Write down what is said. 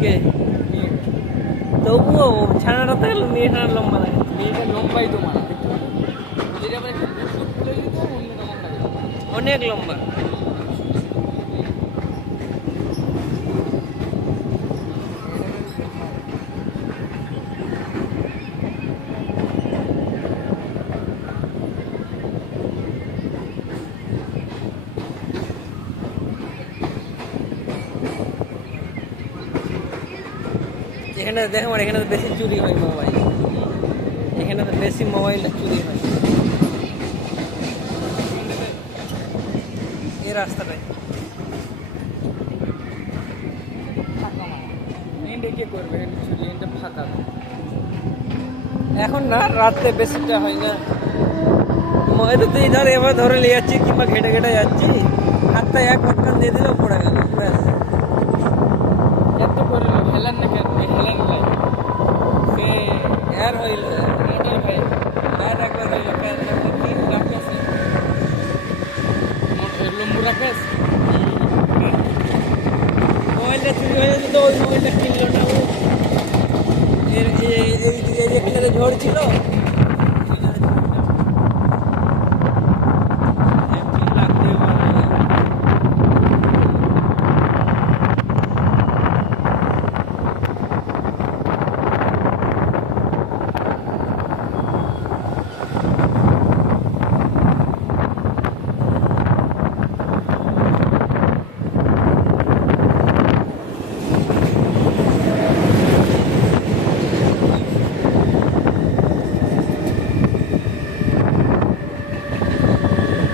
কে তবুও ছানাটা তো মেয়েটা লম্বা লাগে। মেয়েটা লম্বাই তো মারা যদি আবার একটু ফুট খুলে দিত অন্য রকম লাগে। অনেক লম্বা। এখানে দেখো এখানে তো বেশি চুরি হয় মোবাইল, এখানে তো বেশি মোবাইল চুরি হয় এই রাস্তাটায়। ফাঁকা মারা এন্ডে কে করবে এন্ডে চুরি এন্ডে ফাঁকা। এখন না রাত্রে বেশিটা হয় না। তো তুই ধর এবার ধরে নিয়ে যাচ্ছি কিংবা ঘেটে ঘেটে যাচ্ছি, হাতটা এক ভটকান দিয়ে দিলেও পড়ে গেল ব্যাস। এত করে হেলান না কেন হেলান ভাই সে আর হইল মোটর ভাই আর একবার হইল কি রাকেশ মোটর লম্বু রাকেশ মোবাইলটা চুরি হয়ে যেত তো ওই মোবাইলটা কিনলো না ও। এর এই যে ঝড় ছিল